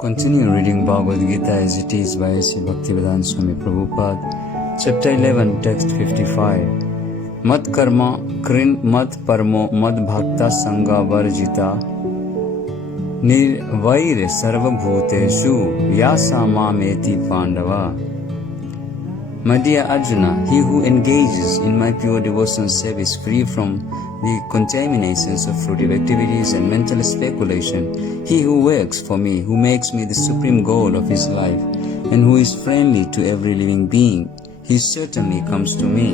Continue reading Bhagavad Gita as it is by Sri Bhaktivedanta Swami Prabhupada. Chapter 11, text 55. Mat karma krin mat parmo mad bhakta sanga varjita nirvair sarvabhuteshu yasa mameti pandava. My dear Arjuna, he who engages in my pure devotional service free from the contaminations of fruitive activities and mental speculation, he who works for me, who makes me the supreme goal of his life, and who is friendly to every living being, he certainly comes to me.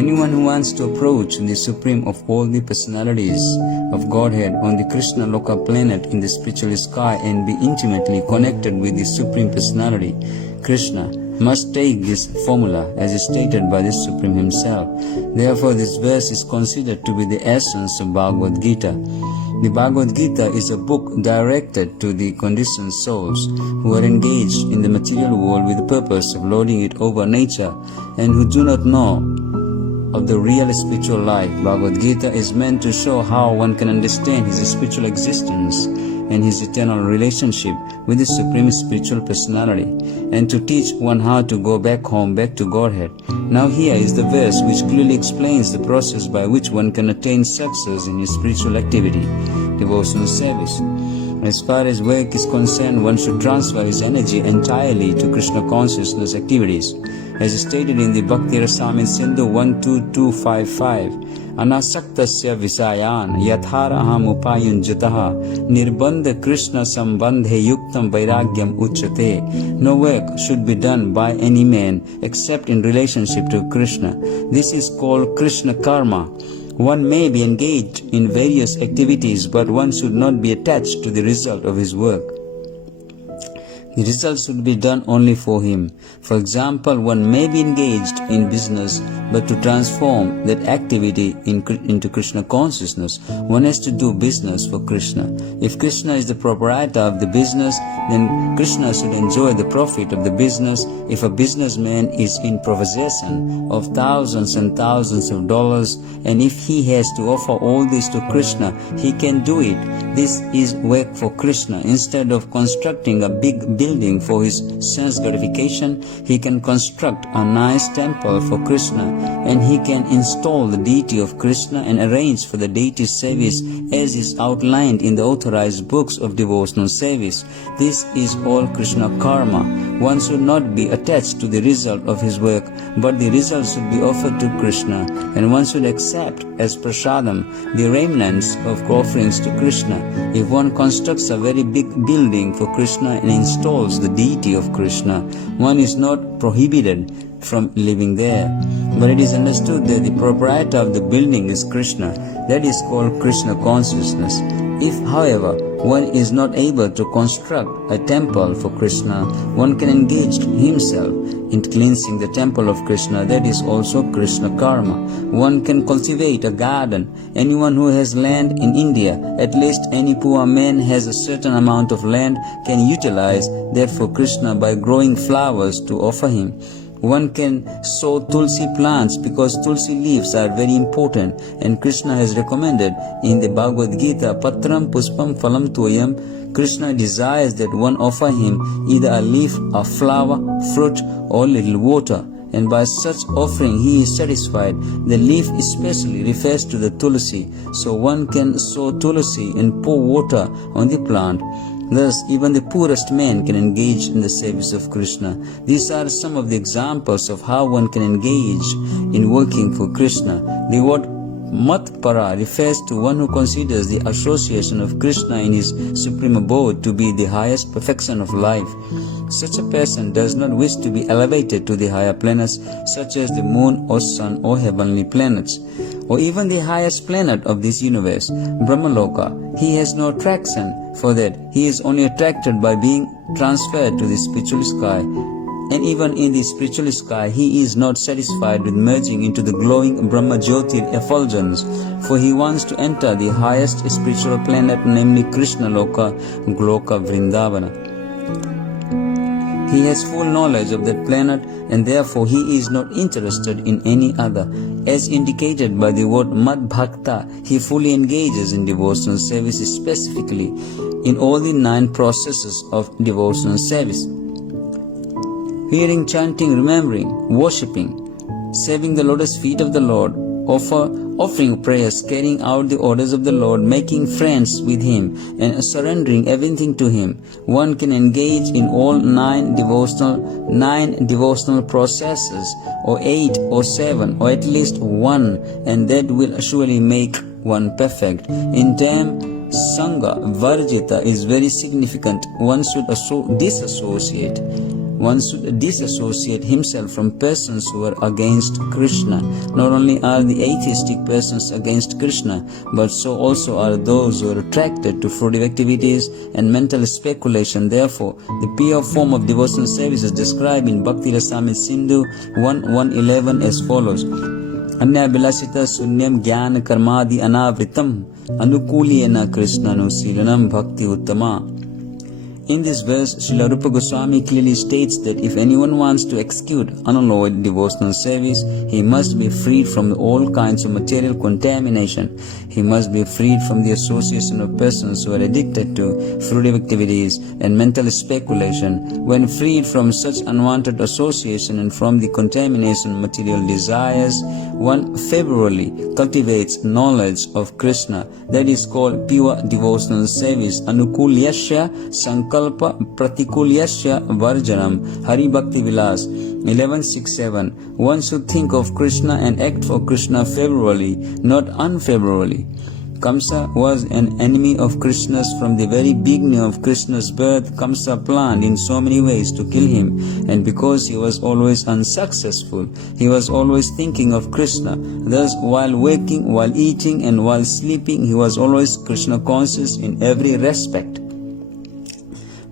Anyone who wants to approach the supreme of all the personalities of Godhead on the Krishna Loka planet in the spiritual sky and be intimately connected with the supreme personality, Krishna, must take this formula as is stated by the Supreme Himself. Therefore, this verse is considered to be the essence of Bhagavad Gita. The Bhagavad Gita is a book directed to the conditioned souls who are engaged in the material world with the purpose of lording it over nature and who do not know of the real spiritual life. Bhagavad Gita is meant to show how one can understand his spiritual existence and his eternal relationship with the Supreme Spiritual Personality, and to teach one how to go back home, back to Godhead. Now here is the verse which clearly explains the process by which one can attain success in his spiritual activity, devotional service. As far as work is concerned, one should transfer his energy entirely to Krishna consciousness activities. As stated in the Bhakti Rasamrita Sindhu 12255, Anasaktasya visayan yatharaham upayunjataha nirbandha Krishna sambandhe yuktam vairagyam uchate. No work should be done by any man except in relationship to Krishna. This is called Krishna karma. One may be engaged in various activities, but one should not be attached to the result of his work. The result should be done only for him. For example, one may be engaged in business, but to transform that activity into Krishna consciousness, one has to do business for Krishna. If Krishna is the proprietor of the business, then Krishna should enjoy the profit of the business. If a businessman is in possession of thousands and thousands of dollars, and if he has to offer all this to Krishna, he can do it. This is work for Krishna. Instead of constructing a big building for his sense gratification, he can construct a nice temple for Krishna, and he can install the deity of Krishna and arrange for the deity's service as is outlined in the authorized books of devotional service. This is all Krishna karma. One should not be attached to the result of his work, but the result should be offered to Krishna, and one should accept as prasadam the remnants of offerings to Krishna. If one constructs a very big building for Krishna and installs the deity of Krishna, one is not prohibited from living there. But it is understood that the proprietor of the building is Krishna. That is called Krishna consciousness. If, however, one is not able to construct a temple for Krishna, one can engage himself in cleansing the temple of Krishna. That is also Krishna karma. One can cultivate a garden. Anyone who has land in India, at least any poor man has a certain amount of land, can utilize that for Krishna by growing flowers to offer him. One can sow tulsi plants because tulsi leaves are very important, and Krishna has recommended in the Bhagavad Gita, Patram Puspam Phalam Toyam. Krishna desires that one offer him either a leaf, a flower, fruit, or little water, and by such offering he is satisfied. The leaf especially refers to the tulsi, so one can sow tulsi and pour water on the plant. Thus, even the poorest man can engage in the service of Krishna. These are some of the examples of how one can engage in working for Krishna. The word Matpara refers to one who considers the association of Krishna in his supreme abode to be the highest perfection of life. Such a person does not wish to be elevated to the higher planets, such as the moon or sun or heavenly planets, or even the highest planet of this universe, Brahmaloka. He has no attraction for that. He is only attracted by being transferred to the spiritual sky. And even in the spiritual sky, he is not satisfied with merging into the glowing Brahma Jyotir effulgence, for he wants to enter the highest spiritual planet, namely Krishna Loka, Gloka Vrindavana. He has full knowledge of that planet and therefore he is not interested in any other. As indicated by the word Mad Bhakta, he fully engages in devotional service, specifically in all the 9 processes of devotional service. Hearing, chanting, remembering, worshipping, serving the lotus feet of the Lord, offering prayers, carrying out the orders of the Lord, making friends with Him, and surrendering everything to Him. One can engage in all 9 devotional processes, or 8 or 7, or at least 1, and that will surely make one perfect. In term, Sangha Varjita is very significant. One should disassociate himself from persons who are against Krishna. Not only are the atheistic persons against Krishna, but so also are those who are attracted to fruitive activities and mental speculation. Therefore, the pure form of devotional service is described in Bhakti Rasamrita Sindhu 1.1.11 as follows. Anya Bilasita Sunyam Gyan Karmadi Anavritam Anukuliyana Krishna Nusilanam Bhakti Uttama. In this verse, Srila Rupa Goswami clearly states that if anyone wants to execute unalloyed devotional service, he must be freed from all kinds of material contamination. He must be freed from the association of persons who are addicted to fruitive activities and mental speculation. When freed from such unwanted association and from the contamination of material desires, one favourably cultivates knowledge of Krishna. That is called pure devotional service. Anukulyasya Sankalpa Pratikulyasya Varjanam. Hari Bhakti Vilas 11.6.7. One should think of Krishna and act for Krishna favourably, not unfavourably. Kamsa was an enemy of Krishna's from the very beginning of Krishna's birth. Kamsa planned in so many ways to kill him, and because he was always unsuccessful, he was always thinking of Krishna. Thus, while waking, while eating, and while sleeping, he was always Krishna conscious in every respect.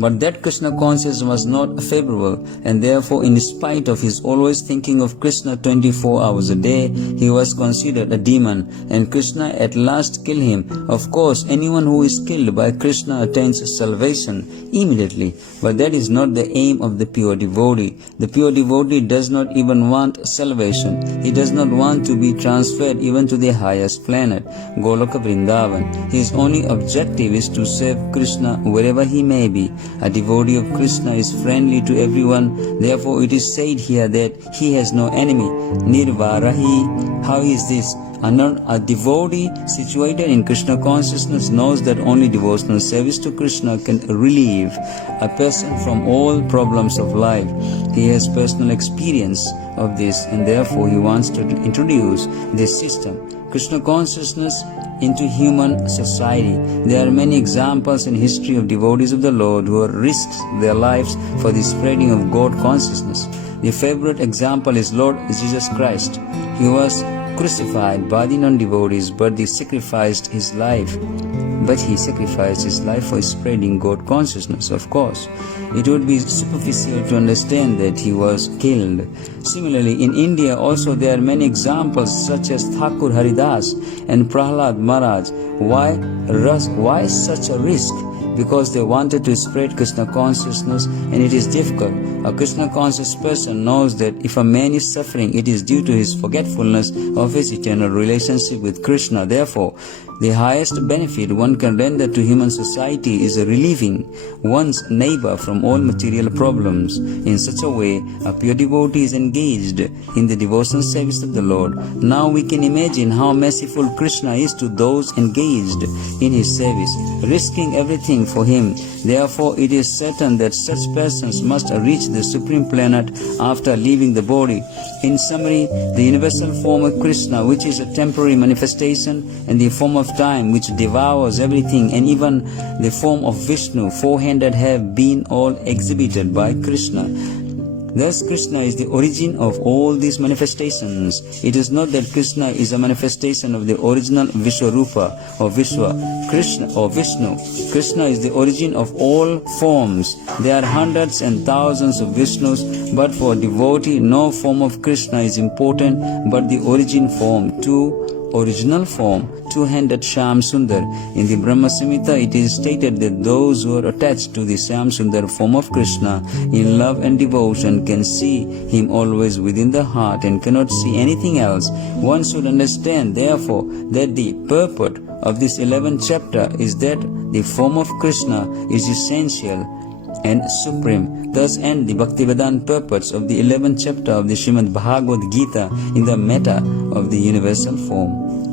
But that Krishna consciousness was not favorable, and therefore, in spite of his always thinking of Krishna 24 hours a day, he was considered a demon, and Krishna at last killed him. Of course, anyone who is killed by Krishna attains salvation immediately, but that is not the aim of the pure devotee. The pure devotee does not even want salvation. He does not want to be transferred even to the highest planet, Goloka Vrindavan. His only objective is to serve Krishna wherever he may be. A devotee of Krishna is friendly to everyone. Therefore, it is said here that he has no enemy. Nirvarahi. How is this? A devotee situated in Krishna consciousness knows that only devotional service to Krishna can relieve a person from all problems of life. He has personal experience of this, and therefore he wants to introduce this system, Krishna consciousness, into human society. There are many examples in history of devotees of the Lord who have risked their lives for the spreading of God consciousness. The favorite example is Lord Jesus Christ. He was crucified by the non-devotees, but he sacrificed his life for spreading God consciousness. Of course, it would be superficial to understand that he was killed. Similarly, in India also there are many examples such as Thakur Haridas and Prahlad Maharaj. Why such a risk? Because they wanted to spread Krishna consciousness, and it is difficult. A Krishna conscious person knows that if a man is suffering, it is due to his forgetfulness of his eternal relationship with Krishna. Therefore, the highest benefit one can render to human society is relieving one's neighbor from all material problems. In such a way, a pure devotee is engaged in the devotional service of the Lord. Now we can imagine how merciful Krishna is to those engaged in his service, risking everything for him. Therefore, it is certain that such persons must reach the supreme planet after leaving the body. In summary, the universal form of Krishna, which is a temporary manifestation, and the form of time, which devours everything, and even the form of Vishnu, four-handed, have been all exhibited by Krishna. Thus, Krishna is the origin of all these manifestations. It is not that Krishna is a manifestation of the original Vishwarupa or Vishwa, Krishna or Vishnu. Krishna is the origin of all forms. There are hundreds and thousands of Vishnus, but for a devotee, no form of Krishna is important but the origin form. 2 original form, two-handed Shyam Sundar. In the Brahma Samhita, it is stated that those who are attached to the Shyam Sundar form of Krishna in love and devotion can see him always within the heart and cannot see anything else. One should understand, therefore, that the purport of this 11th chapter is that the form of Krishna is essential and supreme. Thus end the Bhaktivedanta purports of the 11th chapter of the Srimad Bhagavad Gita in the matter of the universal form.